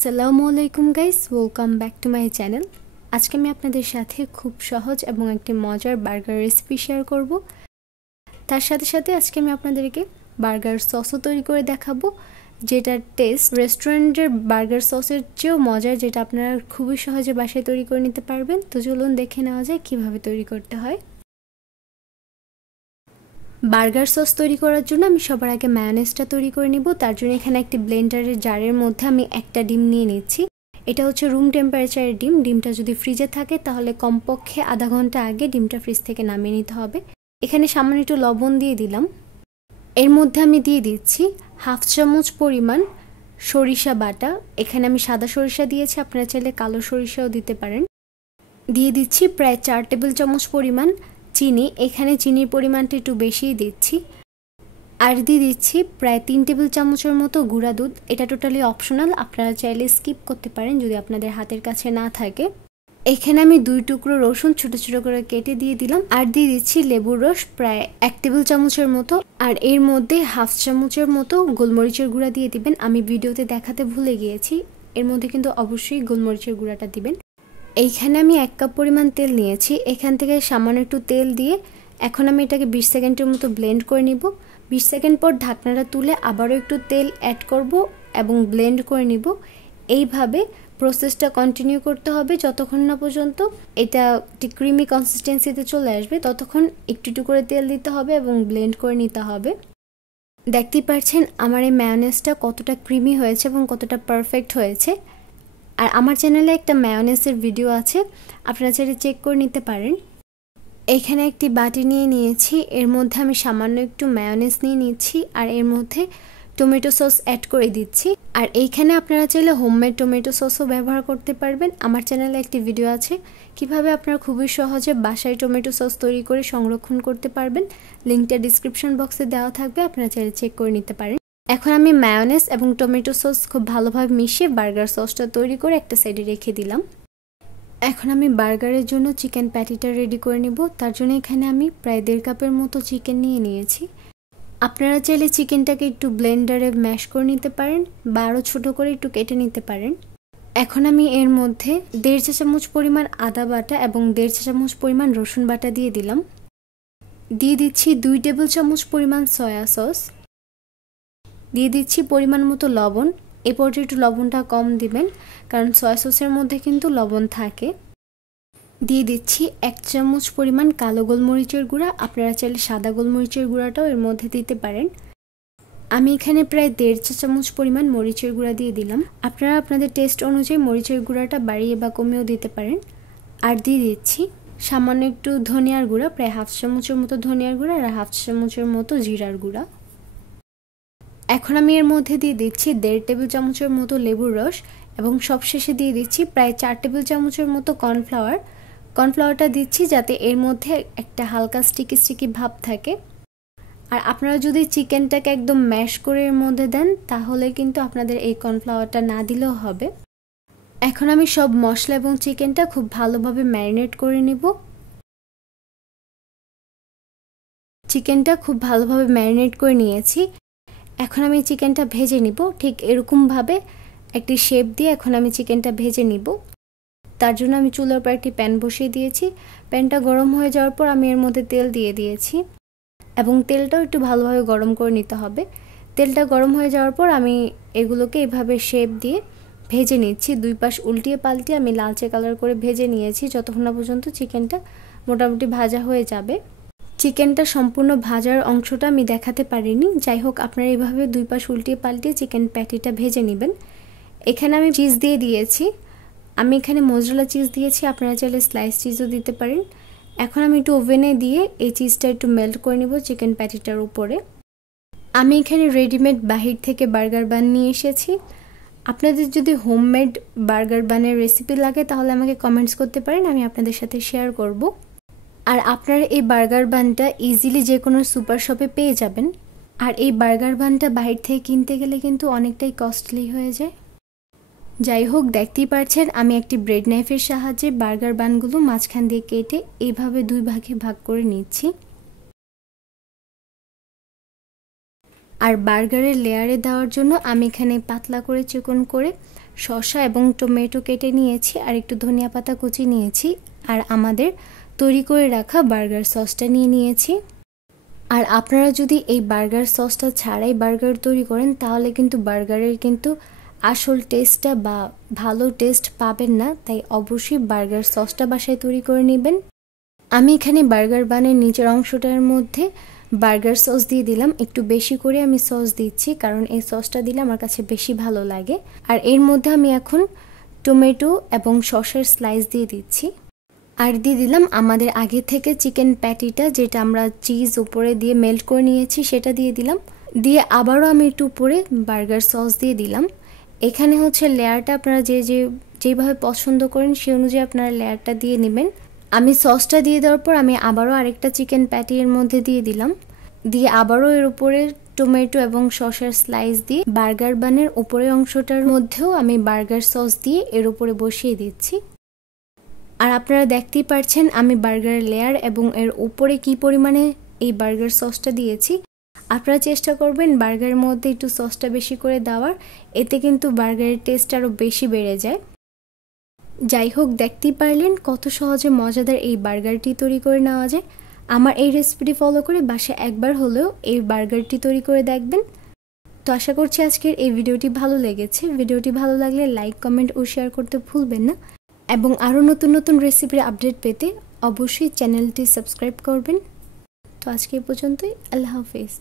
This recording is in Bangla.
আসসালামু আলাইকুম guys, welcome back to my channel. আজকে আমি আপনাদের সাথে খুব সহজ এবং একটি মজার বার্গার রেসিপি শেয়ার করব। তার সাথে সাথে আজকে আমি আপনাদেরকে বার্গার সসও তৈরি করে দেখাবো, যেটার টেস্ট রেস্টুরেন্টের বার্গার সসের চেয়েও মজার, যেটা আপনারা খুবই সহজে বাসায় তৈরি করে নিতে পারবেন। তো চলুন দেখে নেওয়া যায় কিভাবে তৈরি করতে হয়। বার্গার সস তৈরি করার জন্য আমি সবার আগে মায়োনেজটা তৈরি করে নিব। তার জন্য এখানে একটি ব্লেন্ডারের জারের মধ্যে আমি একটা ডিম নিয়ে নিচ্ছি। এটা হচ্ছে রুম টেম্পারেচারের ডিম। ডিমটা যদি ফ্রিজে থাকে তাহলে কমপক্ষে আধা ঘন্টা আগে ডিমটা ফ্রিজ থেকে নামিয়ে নিতে হবে। এখানে সামান্য একটু লবণ দিয়ে দিলাম। এর মধ্যে আমি দিয়ে দিচ্ছি হাফ চামচ পরিমাণ সরিষা বাটা। এখানে আমি সাদা সরিষা দিয়েছি, আপনারা চাইলে কালো সরিষাও দিতে পারেন। দিয়ে দিচ্ছি প্রায় 4 টেবিল চামচ পরিমাণ চিনি। এখানে চিনির পরিমাণটা একটু বেশিই দিচ্ছি। আর দিয়ে দিচ্ছি প্রায় 3 টেবিল চামচের মতো গুঁড়া দুধ। এটা টোটালি অপশনাল, আপনারা চাইলে স্কিপ করতে পারেন যদি আপনাদের হাতের কাছে না থাকে। এখানে আমি 2 টুকরো রসুন ছোট ছোট করে কেটে দিয়ে দিলাম। আর দিয়ে দিচ্ছি লেবুর রস প্রায় 1 টেবিল চামচের মতো। আর এর মধ্যে হাফ চামচের মতো গোলমরিচের গুঁড়া দিয়ে দিবেন। আমি ভিডিওতে দেখাতে ভুলে গিয়েছি, এর মধ্যে কিন্তু অবশ্যই গোলমরিচের গুঁড়াটা দিবেন। এইখানে আমি 1 কাপ পরিমাণ তেল নিয়েছি। এখান থেকে সামান্য একটু তেল দিয়ে এখন আমি এটাকে 20 সেকেন্ডের মতো ব্লেন্ড করে নিব। 20 সেকেন্ড পর ঢাকনাটা তুলে আবারও একটু তেল অ্যাড করব এবং ব্লেন্ড করে নিব। এইভাবে প্রসেসটা কন্টিনিউ করতে হবে যতক্ষণ না পর্যন্ত এটা একটি ক্রিমি কনসিস্টেন্সিতে চলে আসবে। ততক্ষণ একটু একটু করে তেল দিতে হবে এবং ব্লেন্ড করে নিতে হবে। দেখতেই পাচ্ছেন আমার এই মায়োনেজটা কতটা ক্রিমি হয়েছে এবং কতটা পারফেক্ট হয়েছে। আর আমার চ্যানেলে একটা মায়োনেজের ভিডিও আছে, আপনারা চাইলে চেক করে নিতে পারেন। এখানে একটি বাটি নিয়ে নিয়েছি, এর মধ্যে আমি সামান্য একটু মায়োনেজ নিয়ে নিচ্ছি আর এর মধ্যে টমেটো সস অ্যাড করে দিচ্ছি। আর এইখানে আপনারা চাইলে হোমমেড টমেটো সসও ব্যবহার করতে পারবেন। আমার চ্যানেলে একটি ভিডিও আছে কিভাবে আপনারা খুবই সহজে বাসায় টমেটো সস তৈরি করে সংরক্ষণ করতে পারবেন। লিঙ্কটা ডিসক্রিপশন বক্সে দেওয়া থাকবে, আপনারা চাইলে চেক করে নিতে পারেন। এখন আমি মায়োনেজ এবং টমেটো সস খুব ভালোভাবে মিশিয়ে বার্গার সসটা তৈরি করে একটা সাইডে রেখে দিলাম। এখন আমি বার্গারের জন্য চিকেন প্যাটিটা রেডি করে নিব। তার জন্য এখানে আমি প্রায় 1.5 কাপের মতো চিকেন নিয়ে নিয়েছি। আপনারা চাইলে চিকেনটাকে একটু ব্লেন্ডারে ম্যাশ করে নিতে পারেন বা আরও ছোটো করে একটু কেটে নিতে পারেন। এখন আমি এর মধ্যে 1.5 চা চামচ পরিমাণ আদা বাটা এবং 1.5 চা চামচ পরিমাণ রসুন বাটা দিয়ে দিলাম। দিয়ে দিচ্ছি 2 টেবিল চামচ পরিমাণ সয়া সস। দিয়ে দিচ্ছি পরিমাণ মতো লবণ। এই পর্যায়ে একটু লবণটা কম দিবেন, কারণ সয়া সসের মধ্যে কিন্তু লবণ থাকে। দিয়ে দিচ্ছি 1 চামচ পরিমাণ কালো গোলমরিচের গুঁড়া। আপনারা চাইলে সাদা গোলমরিচের গুঁড়াটাও এর মধ্যে দিতে পারেন। আমি এখানে প্রায় 1.5 চা চামচ পরিমাণ মরিচের গুঁড়া দিয়ে দিলাম। আপনারা আপনাদের টেস্ট অনুযায়ী মরিচের গুঁড়াটা বাড়িয়ে বা কমিয়েও দিতে পারেন। আর দিয়ে দিচ্ছি সামান্য একটু ধনিয়ার গুঁড়া, প্রায় হাফ চামচের মতো ধনিয়ার গুঁড়া আর হাফ চামচের মতো জিরার গুঁড়া। এখন আমি এর মধ্যে দিয়ে দিচ্ছি 1.5 টেবিল চামচের মতো লেবুর রস এবং সবশেষে দিয়ে দিচ্ছি প্রায় 4 টেবিল চামচের মতো কর্নফ্লাওয়ার। কর্নফ্লাওয়ারটা দিচ্ছি যাতে এর মধ্যে একটা হালকা স্টিকি স্টিকি ভাব থাকে। আর আপনারা যদি চিকেনটাকে একদম ম্যাশ করে এর মধ্যে দেন তাহলে কিন্তু আপনাদের এই কর্নফ্লাওয়ারটা না দিলেও হবে। এখন আমি সব মশলা এবং চিকেনটা খুব ভালোভাবে ম্যারিনেট করে নিব। চিকেনটা খুব ভালোভাবে ম্যারিনেট করে নিয়েছি। এখন আমি চিকেনটা ভেজে নিব। ঠিক এরকমভাবে একটি শেপ দিয়ে এখন আমি চিকেনটা ভেজে নিব। তার জন্য আমি চুলার উপর একটি প্যান বসিয়ে দিয়েছি। প্যানটা গরম হয়ে যাওয়ার পর আমি এর মধ্যে তেল দিয়ে দিয়েছি এবং তেলটাও একটু ভালোভাবে গরম করে নিতে হবে। তেলটা গরম হয়ে যাওয়ার পর আমি এগুলোকে এভাবে শেপ দিয়ে ভেজে নিচ্ছি। 2 পাশ উল্টিয়ে পাল্টিয়ে আমি লালচে কালার করে ভেজে নিয়েছি যতক্ষণ না পর্যন্ত চিকেনটা মোটামুটি ভাজা হয়ে যাবে। চিকেনটা সম্পূর্ণ ভাজার অংশটা আমি দেখাতে পারিনি। যাই হোক, আপনারা এইভাবে 2 পাশ উল্টিয়ে পাল্টিয়ে চিকেন প্যাটিটা ভেজে নেবেন। এখানে আমি চিজ দিয়ে দিয়েছি। আমি এখানে মোজরেলা চিজ দিয়েছি, আপনারা চাইলে স্লাইস চিজও দিতে পারেন। এখন আমি একটু ওভেনে দিয়ে এই চিজটা একটু মেল্ট করে নেব চিকেন প্যাটিটার উপরে। আমি এখানে রেডিমেড বাহির থেকে বার্গার বান নিয়ে এসেছি। আপনাদের যদি হোমমেড বার্গার বানের রেসিপি লাগে তাহলে আমাকে কমেন্টস করতে পারেন, আমি আপনাদের সাথে শেয়ার করব। আর আপনারা এই বার্গার বানটা ইজিলি যে কোনো সুপার শপে পেয়ে যাবেন। আর এই বার্গার বানটা বাহির থেকে কিনতে গেলে কিন্তু অনেকটাই কস্টলি হয়ে যায়। যাই হোক, দেখতেই পাচ্ছেন আমি একটি ব্রেড নাইফের সাহায্যে বার্গার বানগুলো মাঝখান দিয়ে কেটে এইভাবে 2 ভাগে ভাগ করে নিচ্ছি। আর বার্গারের লেয়ারে দেওয়ার জন্য আমি এখানে পাতলা করে চিকন করে শসা এবং টমেটো কেটে নিয়েছি আর একটু ধনিয়া পাতা কুচি নিয়েছি আর আমাদের তৈরি করে রাখা বার্গার সসটা নিয়ে নিয়েছি। আর আপনারা যদি এই বার্গার সসটা ছাড়াই বার্গার তৈরি করেন তাহলে কিন্তু বার্গারের কিন্তু আসল টেস্টটা বা ভালো টেস্ট পাবেন না, তাই অবশ্যই বার্গার সসটা বাসায় তৈরি করে নেবেন। আমি এখানে বার্গার বানের নিচের অংশটার মধ্যে বার্গার সস দিয়ে দিলাম, একটু বেশি করে আমি সস দিচ্ছি কারণ এই সসটা দিলে আমার কাছে বেশি ভালো লাগে। আর এর মধ্যে আমি এখন টমেটো এবং শসার স্লাইস দিয়ে দিচ্ছি আর দিয়ে দিলাম আমাদের আগে থেকে চিকেন প্যাটিটা যেটা আমরা চিজ উপরে দিয়ে মেল্ট করে নিয়েছি সেটা দিয়ে দিলাম, দিয়ে আবারও আমি একটু উপরে বার্গার সস দিয়ে দিলাম। এখানে হচ্ছে লেয়ারটা আপনারা যেভাবে পছন্দ করেন সেই অনুযায়ী আপনারা লেয়ারটা দিয়ে নেবেন। আমি সসটা দিয়ে দেওয়ার পর আমি আবারও আরেকটা চিকেন প্যাটি এর মধ্যে দিয়ে দিলাম, দিয়ে আবারও এর উপরে টমেটো এবং শসার স্লাইস দিয়ে বার্গার বানের উপরের অংশটার মধ্যেও আমি বার্গার সস দিয়ে এর উপরে বসিয়ে দিচ্ছি। আর আপনারা দেখতেই পাচ্ছেন আমি বার্গারের লেয়ার এবং এর উপরে কি পরিমাণে এই বার্গার সসটা দিয়েছি। আপনারা চেষ্টা করবেন বার্গারের মধ্যে একটু সসটা বেশি করে দেওয়ার, এতে কিন্তু বার্গারের টেস্ট আরও বেশি বেড়ে যায়। যাই হোক, দেখতেই পারলেন কত সহজে মজাদার এই বার্গারটি তৈরি করে নেওয়া যায়। আমার এই রেসিপিটি ফলো করে বাসায় একবার হলেও এই বার্গারটি তৈরি করে দেখবেন। তো আশা করছি আজকের এই ভিডিওটি ভালো লেগেছে। ভিডিওটি ভালো লাগলে লাইক, কমেন্ট ও শেয়ার করতে ভুলবেন না এবং আরও নতুন নতুন রেসিপির আপডেট পেতে অবশ্যই চ্যানেলটি সাবস্ক্রাইব করবেন। তো আজকে এই পর্যন্তই, আল্লাহ হাফেজ।